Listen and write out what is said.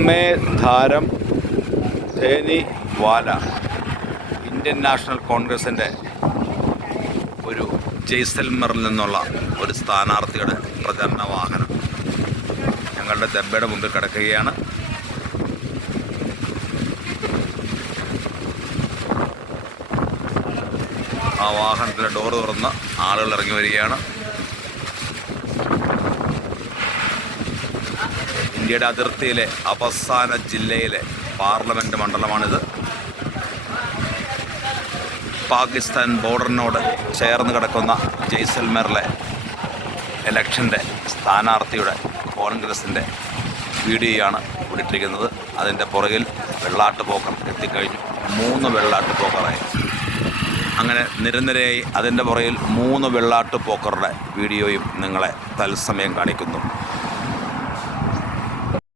വന്ദേ ധാരം തേനിവാല Indian national കോൺഗ്രസിൻ്റെ ഒരു ജയ്സൽമറിൽ നിന്നുള്ള ഒരു സ്ഥാനാർത്ഥിയുടെ പ്രചരണ വാഹനം ഞങ്ങളുടെ ദബ്ബയുടെ മുമ്പിൽ കിടക്കുകയാണ്. ആ വാഹനത്തിൻ്റെ ഡോറ് തുറന്ന് ആളുകൾ ഇറങ്ങി വരികയാണ്. ഇന്ത്യയുടെ അതിർത്തിയിലെ അവസാന ജില്ലയിലെ പാർലമെൻറ്റ് മണ്ഡലമാണിത്. പാകിസ്ഥാൻ ബോർഡറിനോട് ചേർന്ന് കിടക്കുന്ന ജയ്സൽമറിലെ ഇലക്ഷൻ്റെ സ്ഥാനാർത്ഥിയുടെ കോൺഗ്രസിൻ്റെ വീഡിയോയാണ് ഇട്ടിരിക്കുന്നത്. അതിൻ്റെ പുറകിൽ വെള്ളാട്ടുപോക്കർ എത്തിക്കഴിഞ്ഞു. 3 വെള്ളാട്ടുപോക്കറായി അങ്ങനെ നിരനിരയായി അതിൻ്റെ പുറകിൽ 3 വെള്ളാട്ടുപോക്കറുടെ വീഡിയോയും നിങ്ങളെ തത്സമയം കാണിക്കുന്നു.